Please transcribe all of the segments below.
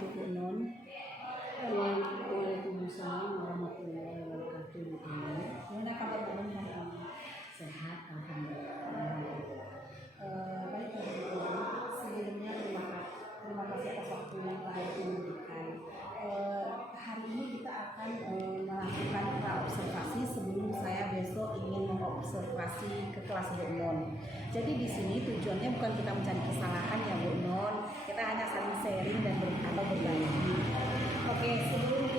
wabarakatuh, Bu Non. Waalaikumsalam warahmatullahi wabarakatuh. Gimana kabar Bu Non hari ini? Sehat, alhamdulillah. Baik Bu Non, sebelumnya terima kasih atas waktu yang telah diberikan. Hari ini kita akan melakukan praobservasi sebelum saya besok ingin mengobservasi ke kelas Bu Non. Jadi di sini tujuannya bukan kita mencari kesalahan ya Bu Non, kita hanya saling sharing dan berbagi. Oke, sebelumnya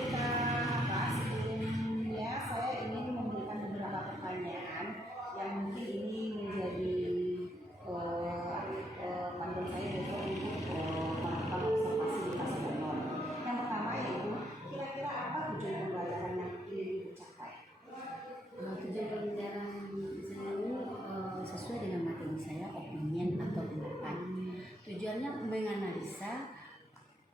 saya ingin memberikan beberapa pertanyaan yang mungkin ini menjadi panduan saya besok untuk melakukan observasi di kelas Bu Non. Yang pertama yaitu kira-kira apa tujuan pembelajaran yang ingin dicapai? Tujuan pembelajaran saya ini sesuai dengan materi saya, opinion atau pendapat. Tujuannya menganalisa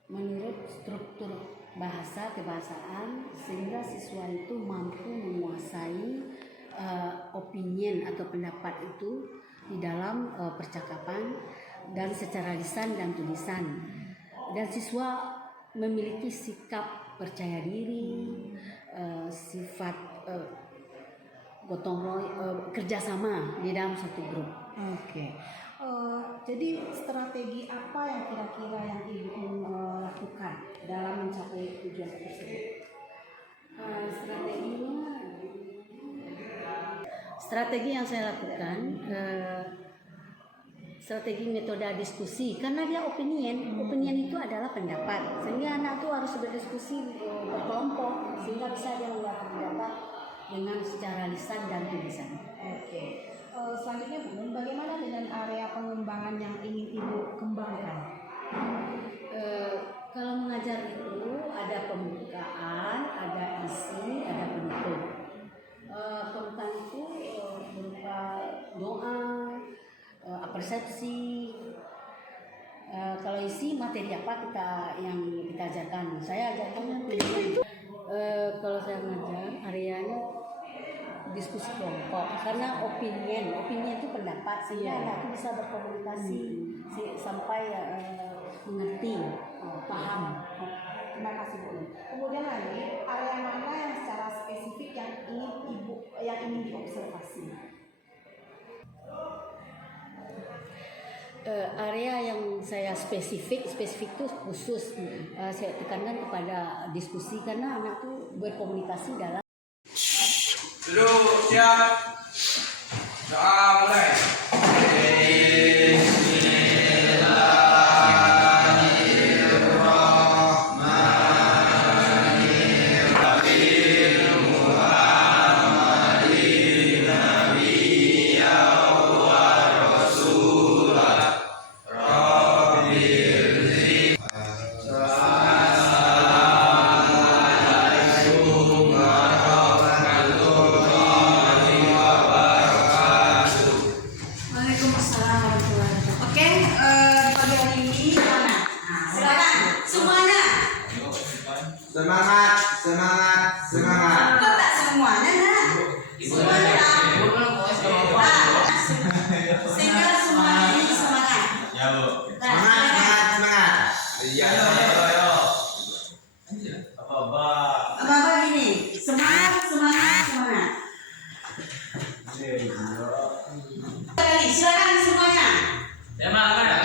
menurut struktur bahasa kebahasaan sehingga siswa itu mampu menguasai opinion atau pendapat itu di dalam percakapan dan secara lisan dan tulisan, dan siswa memiliki sikap percaya diri, sifat gotong royong, kerjasama di dalam satu grup. Oke. Jadi strategi apa yang kira-kira yang Ibu lakukan dalam mencapai tujuan tersebut? Strategi yang saya lakukan, strategi metode diskusi, karena dia opinion itu adalah pendapat, sehingga anak itu harus berdiskusi berkelompok sehingga bisa dia mengeluarkan pendapat dengan secara lisan dan tulisan. Oke. Selanjutnya Bu Nun, bagaimana dengan area pengembangan yang ingin Ibu kembangkan? Kalau mengajar itu ada pembukaan, ada isi, ada penutup. Pembukaan itu berupa doa, persepsi. Kalau isi materi apa yang kita ajarkan. Saya ajarkan kalau saya mengajar areanya diskusi kelompok, karena opinion itu pendapat, sehingga anak itu bisa berkomunikasi sampai mengerti, paham. Terima kasih Bu Nun. Kemudian lagi, area mana yang secara spesifik yang ingin diobservasi? Area yang saya spesifik itu khusus saya tekankan kepada diskusi, karena anak itu berkomunikasi dalam. Duduk, siap. Doa mulai. Semangat. Kok tak semuanya, Nak? Semuanya lah. Sehingga semuanya ini semangat. Ya, Bu. Semangat. Iya. Apa? Apa gini? Semangat. Silakan semuanya. Semangat.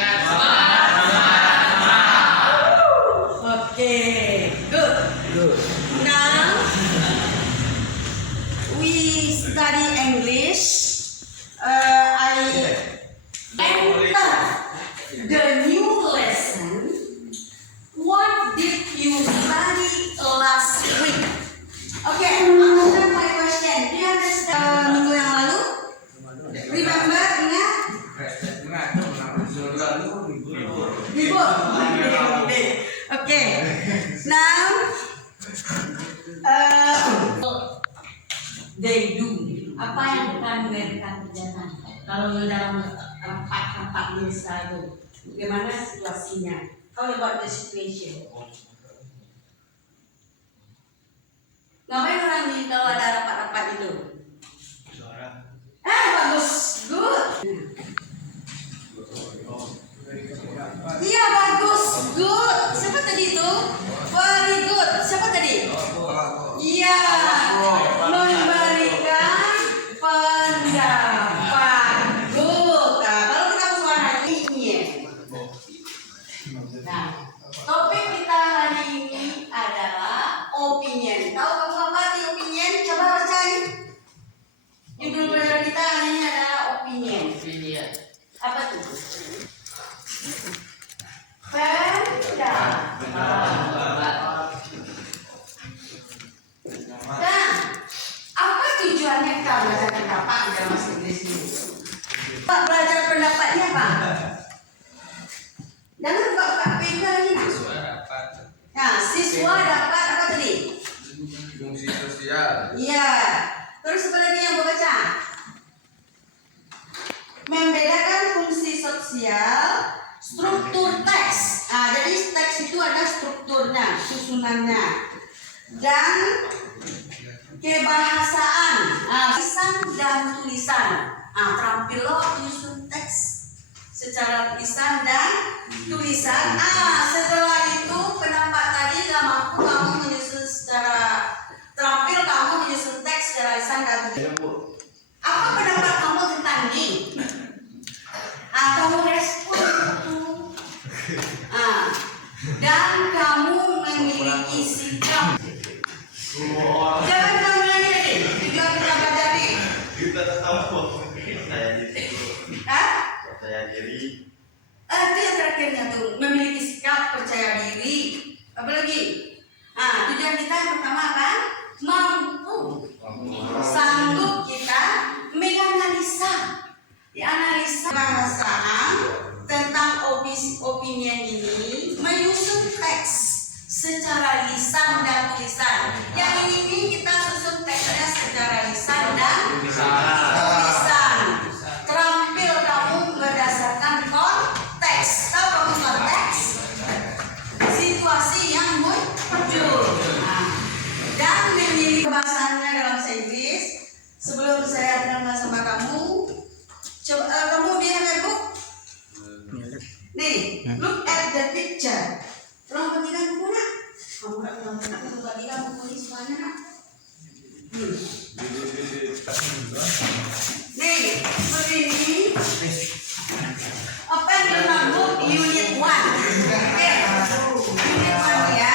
Oke, good. Now we study English. I enter the new lesson. What did you study last week? Okay, answer my question. Do you understand? Minggu yang lalu? Remember, ingat? Libur. Okay. Now, they do. Apa yang bukan mereka kerjakan? Kalau dalam tempat desa itu, bagaimana situasinya? How about the situation? Ngapain orang di kalau ada rapat-rapat itu? Bagus, good. Iya bagus, good. Siapa tadi itu? Nah, topik kita hari ini adalah opinion. Tahu kamu apa arti opinion? Coba baca ini. Judul pelajaran kita hari ini adalah opinion. Opinion. Apa tuh? Pendapat. Dan apa tujuannya kita belajar pendapat di dalam bahasa Inggris ini? Pak belajar pendapatnya apa? Jangan buka PK ini. Siswa dapat Nah, siswa dapat apa tadi? fungsi sosial. Iya. Terus apa lagi yang mau baca? Membedakan fungsi sosial, struktur teks. Nah, jadi teks itu ada strukturnya, susunannya, dan kebahasaan, lisan dan tulisan. Terampil lo menyusun teks secara lisan dan tulisan. Setelah itu pendapat tadi gak mampu kamu menyusun secara terampil, kamu menyusun teks secara lisan dan tulisan. Apa pendapat kamu tentang ini? Kamu respon itu. Dan kamu memiliki sikap. Jangan kamu lagi tadi. Tujuan kita belajar nih. Kita tahu percaya diri. Percaya diri. Itu yang terakhirnya tuh, memiliki sikap percaya diri. Apa lagi? Tujuan kita yang pertama kan mampu, sanggup kita menganalisa, dianalisa bahasaan tentang opinion ini, menyusun teks secara lisan dan tulisan. Yang ini kita susun teksnya secara lisan dan tulisan. Terampil kamu berdasarkan konteks. Tahu kamu konteks? Situasi yang muncul. Dan memilih bahasannya dalam bahasa Inggris. Sebelum saya berangkat sama kamu, coba kamu lihat buku. Nih, look at the picture. Tolong bagikan buku nak. Kamu nak bagikan buku ini semuanya nak. Nih, seperti ini. Open your notebook unit 1. Oke, unit 1 ya.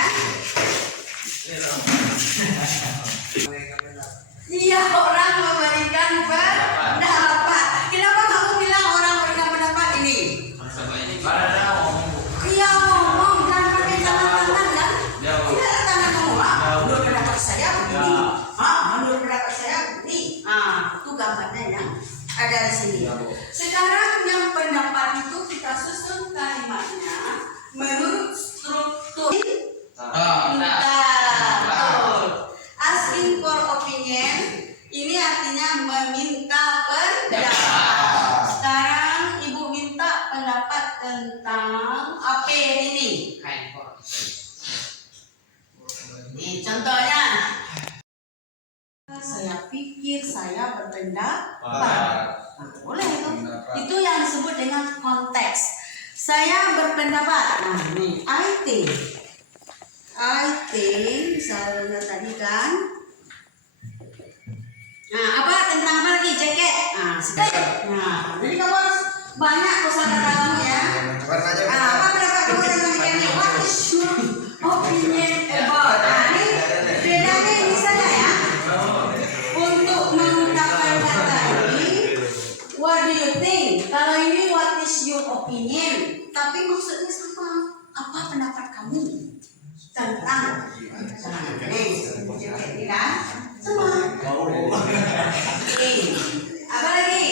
Iya, orang memberikan pendapat. Kenapa kamu bilang orang memberikan pendapat ini? Iya, ngomong dan pakai tangan kan? Tidak ada tangan kamu. Menurut pendapat saya begini. Menurut pendapat saya begini. Itu gambarnya yang ada di sini. Sekarang yang pendapat itu kita susun kalimatnya menurut struktur. Asking for opinion ini artinya meminta pendapat. Sekarang ibu minta pendapat tentang apa ini? Ini contohnya. Saya pikir saya berpendapat. Boleh itu. Itu yang disebut dengan konteks. Saya berpendapat. Nih, I think misalnya tadi kan. Apa tentang apa lagi? Jaket. Jadi kamu harus banyak kosakata kamu ya. Apa pendapat kamu tentang jaket ini? What is your opinion about? Ini bedanya ini saja ya. Untuk mengungkapkan kata ini, what do you think? Kalau ini what is your opinion? Tapi maksudnya sama. Apa pendapat kamu tentang ini kan? Sama. Apa lagi?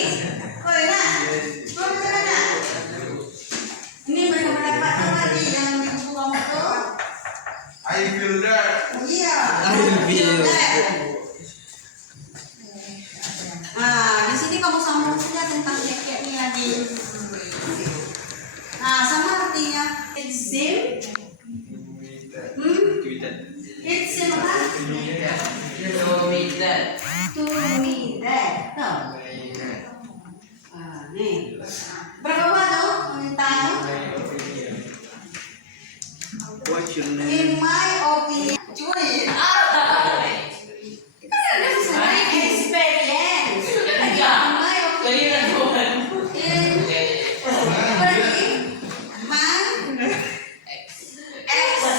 Ini mereka pendapat apa lagi yang di buku kamu tuh? I feel that. Iya. Di sini kamu sambung saja tentang jaket ini lagi. Sama artinya it seem. It seem apa? To me that. Nih. Berapa tuh? Minta. What's your name? In my opinion, cuy. Kita ada misalnya experience. In my opinion. Apa lagi?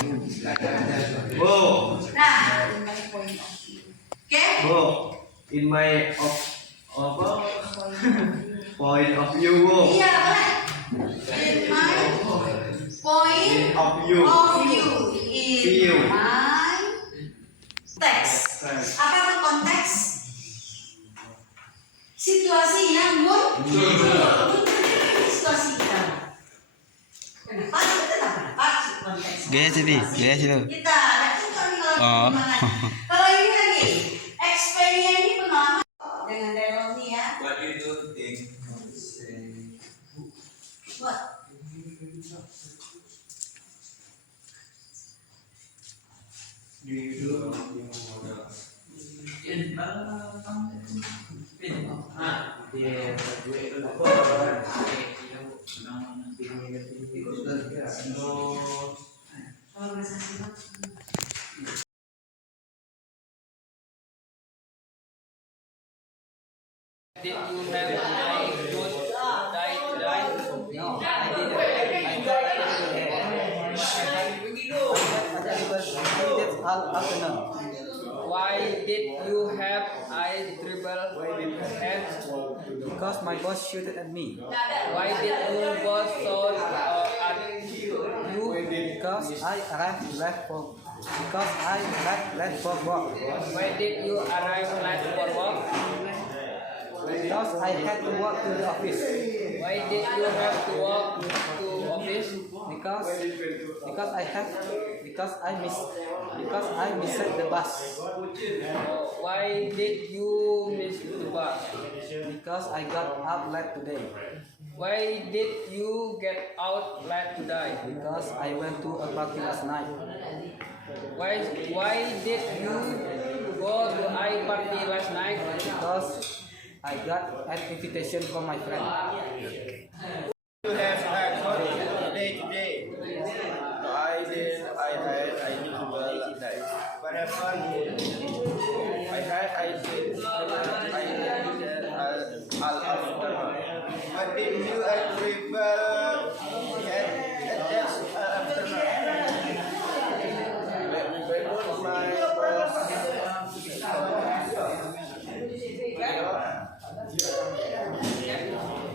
Bu, Nah, in my point of view. Oke? Bu, in my apa? Point of view, Bu. Iya, boleh. In my point Of view. of view. In View. my text. Apa itu konteks? Situasi yang muncul. Situasi kita. Kenapa? Kenapa? Konteks. Gaya sini, gaya sini. Kita ada tuh kalau Oh. gimana? Kalau ini lagi, experience ini pengalaman dengan dialog nih ya. What do you think? What? Kalau bahasa silat. Did you have a good day today? No, I didn't. I got Why did you have a dribble hands? Because my boss shooted at me. Why did you both shout at you? Because I arrived late for work. Why did you arrive late for work? Because I had to walk to the office. Why did you have to walk to office? Because I missed the bus. Why did you miss the bus? Because I got out late today. Why did you get out late today? Because I went to a party last night. Why did you go to a party last night? Because I got an invitation from my friend. You have a good day today. No, I did. I need to go last night. What happened? I did all afternoon. But did you prefer at that afternoon?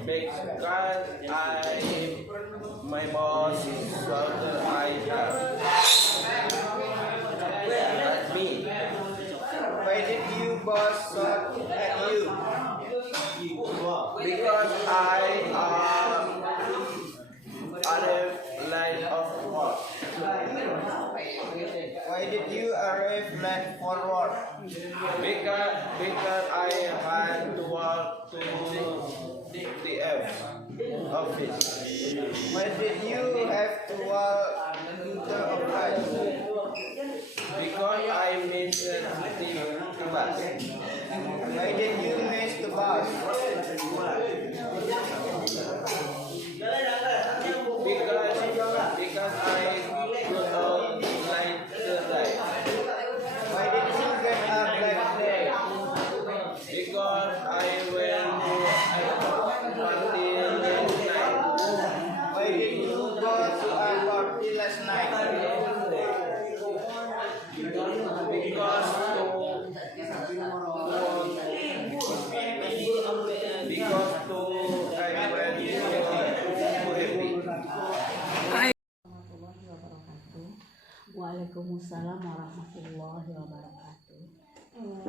Because my boss is shouted I have at me. Why did you boss shout at you? Because I arrived late of work. Why did you arrive late for work? Because I had to walk to the office. Why did you have to walk to the office? Because I missed the bus. Why did you miss the bus? Because I got out late today. Why did you get up late today? Because I went to a party last night. Why did you go to a party last night? Warahmatullahi wabarakatuh. Waalaikumsalam warahmatullahi wabarakatuh.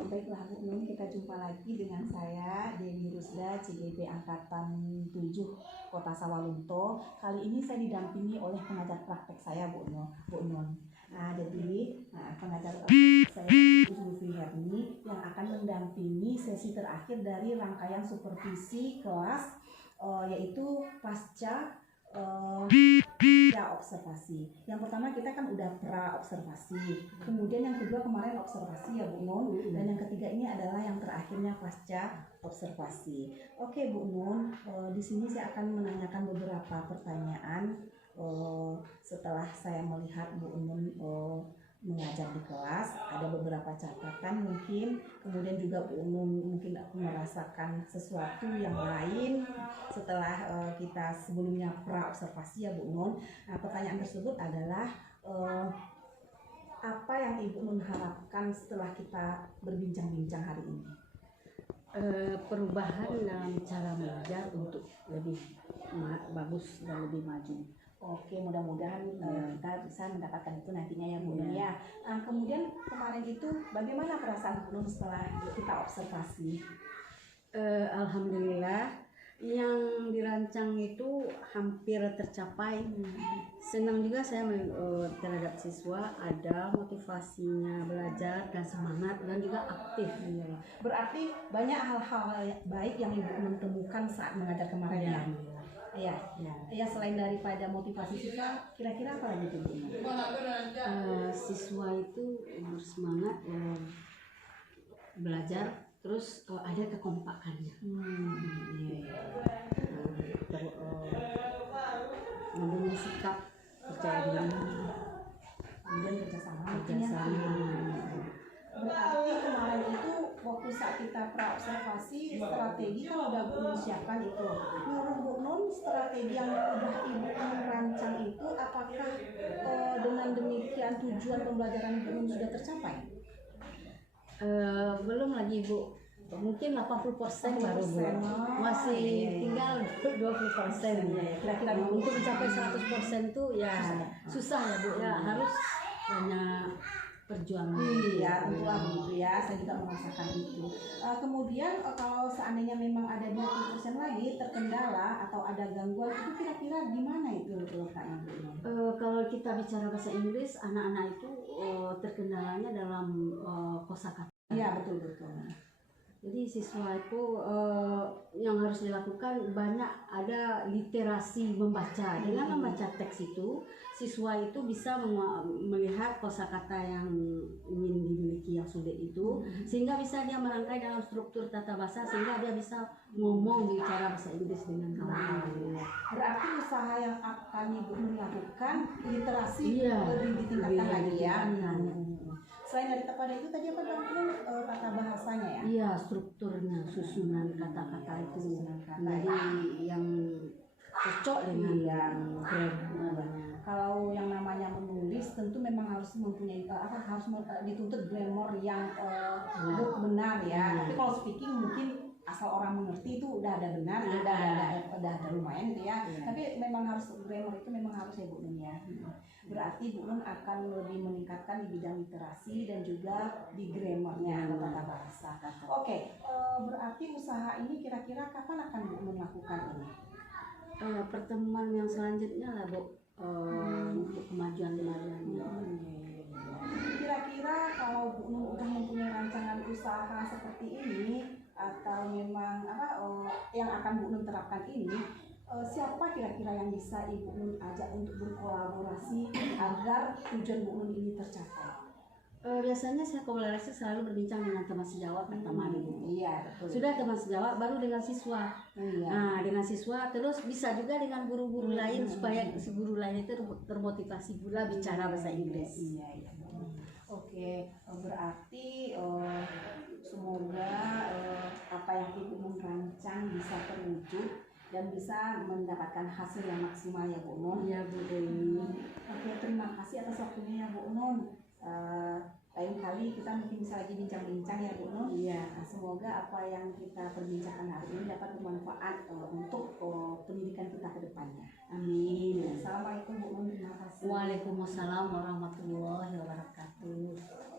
Baiklah Bu Nun, kita jumpa lagi dengan saya Dewi Rusda, CGP Angkatan 7 Kota Sawalunto. Kali ini saya didampingi oleh pengajar praktek saya Bu Nun. Pengajar praktek saya Bu Zulfi Herni yang akan mendampingi sesi terakhir dari rangkaian supervisi kelas, yaitu pasca observasi. Yang pertama kita kan udah pra observasi, kemudian yang kedua kemarin observasi ya Bu Nun, dan yang ketiga ini adalah yang terakhirnya pasca observasi. Oke Bu Nun, di sini saya akan menanyakan beberapa pertanyaan setelah saya melihat Bu Nun mengajar di kelas. Ada beberapa catatan mungkin, kemudian juga Bu Nun mungkin merasakan sesuatu yang lain setelah kita sebelumnya pra observasi ya Bu Nun. Nah, pertanyaan tersebut adalah apa yang Ibu Nun harapkan setelah kita berbincang-bincang hari ini? Perubahan dalam cara belajar untuk lebih bagus dan lebih maju. Oke, mudah-mudahan kita bisa mendapatkan itu nantinya ya Bu Nun ya. Kemudian kemarin itu bagaimana perasaan Bu Nun setelah kita observasi? Alhamdulillah yang dirancang itu hampir tercapai. Senang juga saya terhadap siswa, ada motivasinya belajar dan semangat dan juga aktif. Berarti banyak hal-hal baik yang Ibu Nun temukan saat mengajar kemarin ya. Iya. Ya, selain daripada motivasi siswa, kira-kira apa lagi Bu Nun? Siswa itu bersemangat belajar, terus ada kekompakannya. Mempunyai sikap percaya diri, Kemudian kerjasama. Berarti kemarin itu waktu saat kita praobservasi strategi kalau udah Bu Nun siapkan itu, menurut Bu Nun strategi yang udah Ibu Nun rancang itu apakah dengan demikian tujuan pembelajaran Bu Nun sudah tercapai? Belum lagi Bu, mungkin 80% baru Bu, masih tinggal 20%. Kira-kira Untuk mencapai 100% tuh ya susah ya Bu, ya harus banyak perjuangan. Iya, tentulah begitu ya. Saya juga merasakan itu. Kemudian kalau seandainya memang ada 20% lagi terkendala atau ada gangguan, itu kira-kira di mana itu letaknya Bu Nun? Kalau kita bicara bahasa Inggris, anak-anak itu terkendalanya dalam kosakata. Iya, betul. Jadi siswa itu yang harus dilakukan banyak ada literasi membaca. Dengan membaca teks itu, siswa itu bisa melihat kosakata yang ingin dimiliki yang sulit itu, sehingga bisa dia merangkai dalam struktur tata bahasa, sehingga dia bisa ngomong bicara bahasa Inggris dengan kawan-kawan. Berarti usaha yang akan Ibu Nun lakukan literasi Iya, lebih ditingkatkan lebih lagi ya. ditingkatkan. Selain dari pada itu tadi apa Bang Nun tata bahasanya ya? Iya, strukturnya, susunan kata-kata itu Susunan kata, menjadi yang cocok dengan yang grammar. Kalau yang namanya menulis tentu memang harus mempunyai dituntut grammar yang benar ya. Tapi kalau speaking mungkin asal orang mengerti itu udah ada benar, udah ada lumayan gitu ya. Tapi memang harus grammar itu memang harus ya Bu Nun ya. Berarti Bu Nun akan lebih meningkatkan di bidang literasi dan juga di grammarnya atau tata bahasa. Oke, berarti usaha ini kira-kira kapan akan Bu Nun lakukan ini? Pertemuan yang selanjutnya lah Bu, untuk kemajuan-kemajuannya. Kira-kira kalau Bu Nun udah mempunyai rancangan usaha seperti ini atau memang yang akan Bu Nun terapkan ini, siapa kira-kira yang bisa Ibu Nun ajak untuk berkolaborasi agar tujuan Bu Nun ini tercapai? Biasanya saya kolaborasi selalu berbincang dengan teman sejawat pertama dulu. Iya, betul. Sudah teman sejawat, baru dengan siswa. Iya. Nah, dengan siswa terus bisa juga dengan guru-guru lain supaya si guru lain itu termotivasi pula bicara bahasa Inggris. Iya. Oke, berarti semoga apa yang Ibu Nun rancang bisa terwujud dan bisa mendapatkan hasil yang maksimal ya Bu Nun. Iya Bu Dewi. Oke, terima kasih atas waktunya ya Bu Nun. Lain kali kita mungkin bisa lagi bincang-bincang ya Bu Nun. Iya. Semoga apa yang kita perbincangkan hari ini dapat bermanfaat untuk pendidikan kita ke depannya. Amin. Assalamualaikum Bu Nun, terima kasih. Waalaikumsalam warahmatullahi wabarakatuh.